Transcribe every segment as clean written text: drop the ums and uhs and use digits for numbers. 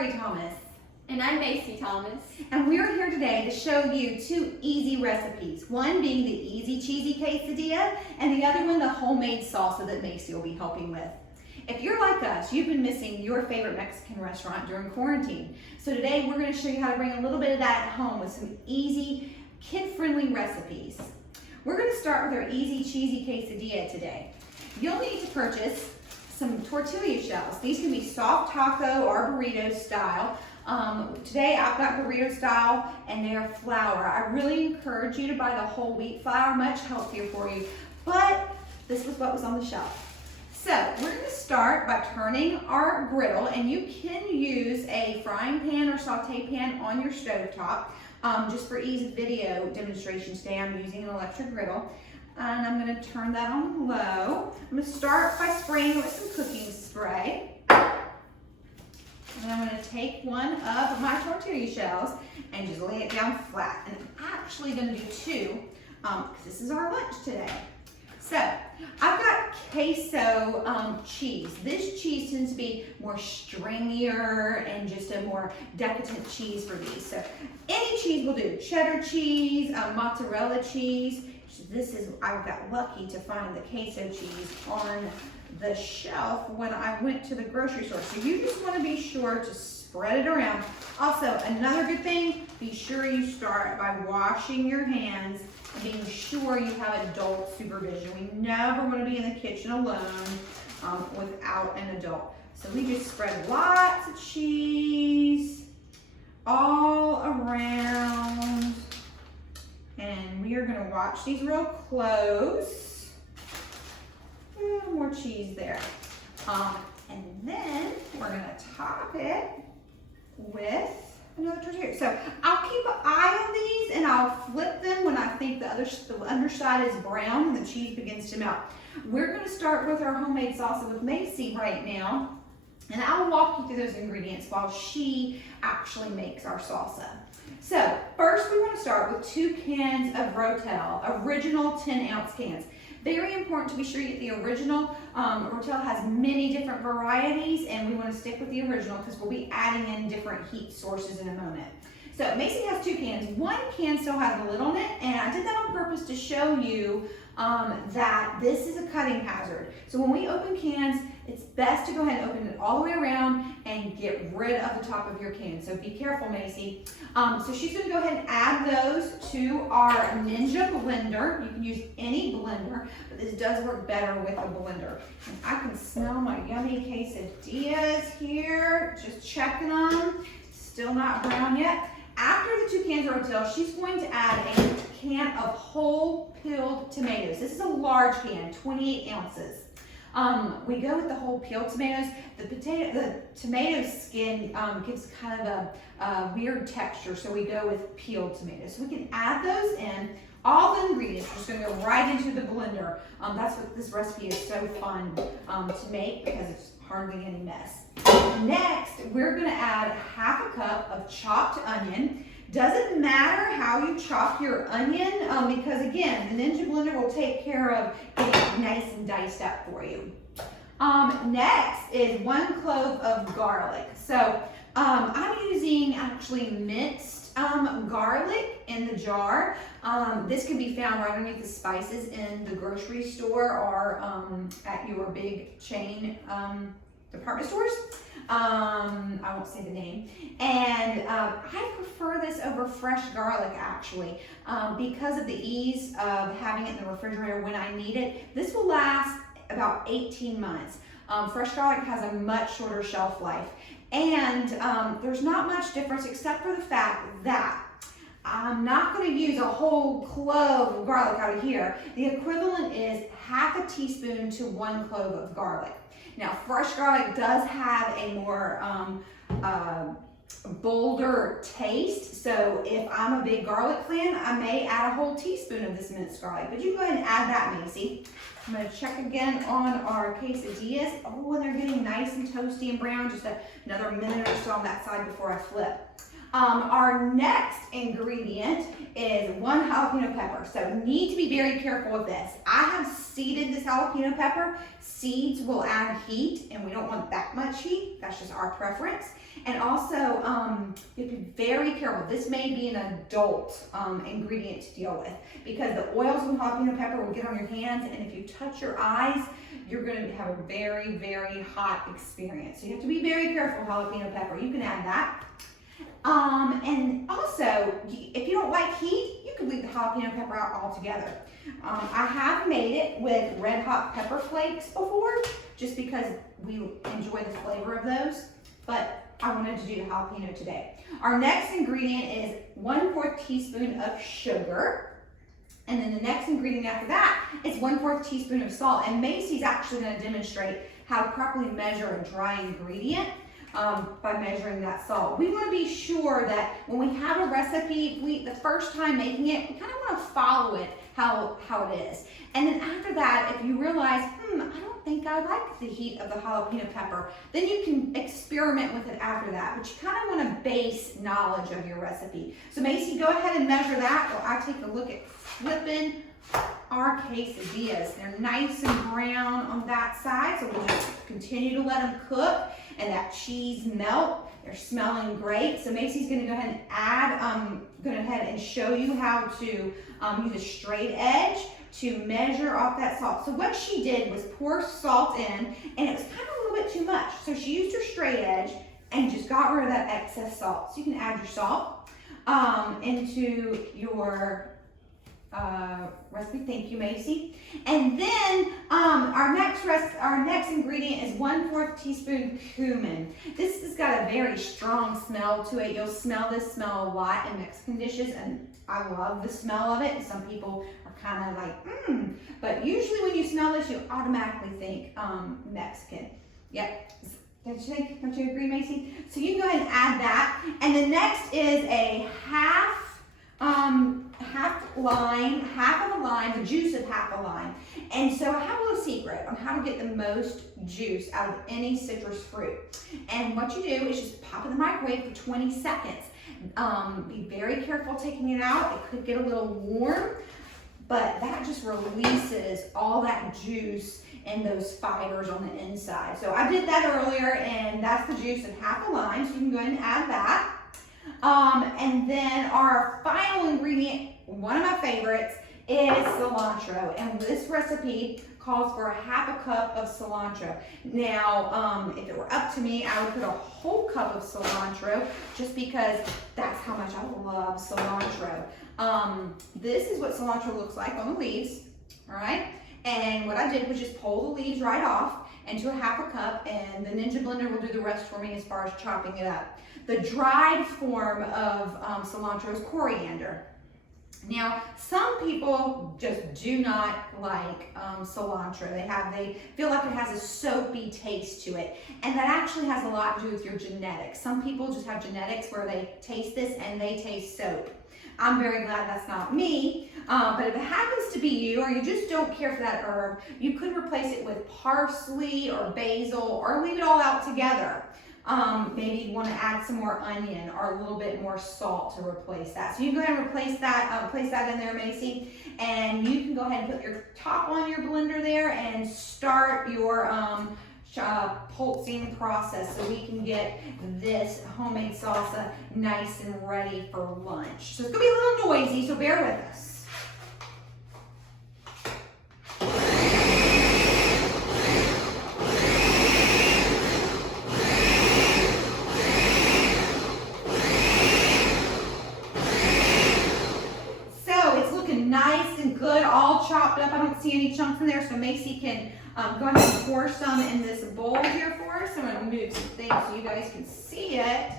Lori Thomas. And I'm Macy Thomas. And we're here today to show you two easy recipes. One being the easy cheesy quesadilla, and the other one the homemade salsa that Macy will be helping with. If you're like us, you've been missing your favorite Mexican restaurant during quarantine. So today we're going to show you how to bring a little bit of that at home with some easy, kid-friendly recipes. We're going to start with our easy cheesy quesadilla today. You'll need to purchase some tortilla shells. These can be soft taco or burrito style. Today I've got burrito style and they're flour. I really encourage you to buy the whole wheat flour, much healthier for you. But this was what was on the shelf. So we're going to start by turning our griddle, and you can use a frying pan or saute pan on your stovetop. Just for ease of video demonstration today, I'm using an electric griddle. And I'm going to turn that on low. I'm going to start by spraying it with some cooking spray. And I'm going to take one of my tortilla shells and just lay it down flat. And I'm actually going to do two because this is our lunch today. So I've got queso cheese. This cheese tends to be more stringier and just a more decadent cheese for these. So any cheese will do. Cheddar cheese, mozzarella cheese. I got lucky to find the queso cheese on the shelf when I went to the grocery store. So you just want to be sure to spread it around. Also, another good thing, be sure you start by washing your hands and being sure you have adult supervision. We never want to be in the kitchen alone without an adult. So we just spread lots of cheese all around. And we are going to watch these real close. A little more cheese there. And then we're going to top it with another tortilla. So I'll keep an eye on these and I'll flip them when I think the underside is brown and the cheese begins to melt. We're going to start with our homemade salsa with Macy right now. And I'll walk you through those ingredients while she actually makes our salsa. So first we want to start with 2 cans of Rotel, original 10-ounce cans. Very important to be sure you get the original. Rotel has many different varieties and we want to stick with the original because we'll be adding in different heat sources in a moment. So Macy has 2 cans. One can still has a lid on it, and I did that on purpose to show you that this is a cutting hazard. So when we open cans, it's best to go ahead and open it all the way around and get rid of the top of your can. So be careful, Macy. So she's going to go ahead and add those to our Ninja blender. You can use any blender, but this does work better with a blender. And I can smell my yummy quesadillas here. Just checking them. Still not brown yet. After the 2 cans of Rotel, she's going to add a can of whole peeled tomatoes. This is a large can, 28 ounces. We go with the whole peeled tomatoes. The tomato skin gives kind of a weird texture, so we go with peeled tomatoes. So we can add those in. All the ingredients are just going to go right into the blender. That's what this recipe is so fun to make because it's hardly any mess. Next, we're going to add ½ a cup of chopped onion. Doesn't matter how you chop your onion because again, the Ninja blender will take care of getting it nice and diced up for you. Next is 1 clove of garlic. So I'm using actually minced garlic in the jar. This can be found right underneath the spices in the grocery store or at your big chain department stores. I won't say the name. And I prefer this over fresh garlic actually because of the ease of having it in the refrigerator when I need it. This will last about 18 months. Fresh garlic has a much shorter shelf life. And there's not much difference except for the fact that I'm not going to use a whole clove of garlic out of here. The equivalent is ½ a teaspoon to 1 clove of garlic. Now, fresh garlic does have a more bolder taste, so if I'm a big garlic fan, I may add a whole teaspoon of this minced garlic, but you go ahead and add that, Macy. I'm going to check again on our quesadillas. Oh, and they're getting nice and toasty and brown. Just another minute or so on that side before I flip. Our next ingredient is 1 jalapeno pepper. So need to be very careful with this. I have seeded this jalapeno pepper. Seeds will add heat, and we don't want that much heat. That's just our preference. And also, you have to be very careful. This may be an adult ingredient to deal with, because the oils of jalapeno pepper will get on your hands, and if you touch your eyes, you're going to have a very, very hot experience. So you have to be very careful with jalapeno pepper. You can add that. And also, if you don't like heat, you can leave the jalapeno pepper out altogether. I have made it with red hot pepper flakes before, just because we enjoy the flavor of those, but I wanted to do the jalapeno today. Our next ingredient is 1/4 teaspoon of sugar. And then the next ingredient after that is 1/4 teaspoon of salt. And Macy's actually going to demonstrate how to properly measure a dry ingredient by measuring that salt. We want to be sure that when we have a recipe, the first time making it, we kind of want to follow it how it is. And then after that, if you realize, I don't think I like the heat of the jalapeno pepper, then you can experiment with it after that. But you kind of want to base knowledge of your recipe. So Macy, go ahead and measure that while I take a look at flipping our quesadillas. They're nice and brown on that side, so we'll just continue to let them cook and that cheese melt. They're smelling great. So Macy's going to go ahead and add, and show you how to use a straight edge to measure off that salt. So what she did was pour salt in, and it was kind of a little bit too much. So she used her straight edge and just got rid of that excess salt. So you can add your salt into your recipe. Thank you, Macy. And then our next ingredient is 1/4 teaspoon cumin. This has got a very strong smell to it. You'll smell this smell a lot in Mexican dishes, and I love the smell of it. Some people are kind of like, but usually when you smell this, you automatically think Mexican. Yep. Don't you agree, Macy? So you can go ahead and add that. And the next is a half of a lime, the juice of half a lime. And so I have a little secret on how to get the most juice out of any citrus fruit. And what you do is just pop it in the microwave for 20 seconds. Be very careful taking it out. It could get a little warm, but that just releases all that juice and those fibers on the inside. So I did that earlier, and that's the juice of half a lime, so you can go ahead and add that. And then our final ingredient, one of my favorites, is cilantro. And this recipe calls for 1/2 cup of cilantro. Now, if it were up to me, I would put a whole cup of cilantro, just because that's how much I love cilantro. This is what cilantro looks like on the leaves, all right? And what I did was just pull the leaves right off into a 1/2 cup, and the Ninja Blender will do the rest for me as far as chopping it up. The dried form of cilantro is coriander. Now, some people just do not like cilantro. They feel like it has a soapy taste to it, and that actually has a lot to do with your genetics. Some people just have genetics where they taste this and they taste soap. I'm very glad that's not me, but if it happens to be you, or you just don't care for that herb, you could replace it with parsley or basil, or leave it all out together. Maybe you want to add some more onion or a little bit more salt to replace that. So you can go ahead and place that in there, Macy, and you can go ahead and put your top on your blender there and start your pulsing process, so we can get this homemade salsa nice and ready for lunch. So it's gonna be a little noisy, so bear with us. Nice and good, all chopped up. I don't see any chunks in there, so Macy can go ahead and pour some in this bowl here for us. I'm going to move some things so you guys can see it.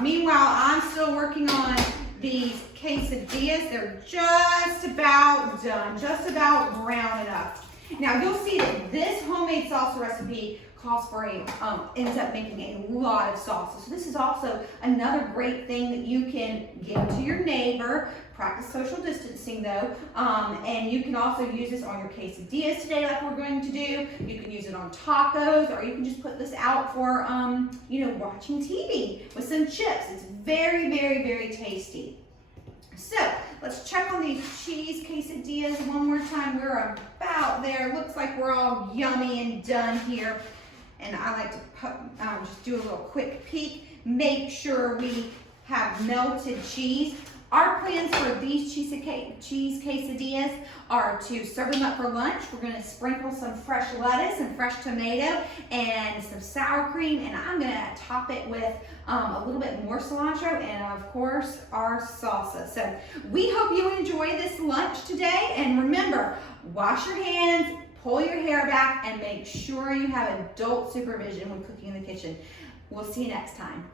Meanwhile, I'm still working on these quesadillas. They're just about done, just about brown enough. Now, you'll see that this homemade salsa recipe calls for ends up making a lot of salsa. So this is also another great thing that you can give to your neighbor. Practice social distancing though, and you can also use this on your quesadillas today like we're going to do. You can use it on tacos, or you can just put this out for, watching TV with some chips. It's very, very, very tasty. So let's check on these cheese quesadillas one more time. We're about there. Looks like we're all yummy and done here. And I like to just do a little quick peek. Make sure we have melted cheese. Our plans for these cheese quesadillas are to serve them up for lunch. We're going to sprinkle some fresh lettuce and fresh tomato and some sour cream, and I'm going to top it with a little bit more cilantro and of course our salsa. So we hope you enjoy this lunch today, and remember, wash your hands, pull your hair back, and make sure you have adult supervision when cooking in the kitchen. We'll see you next time.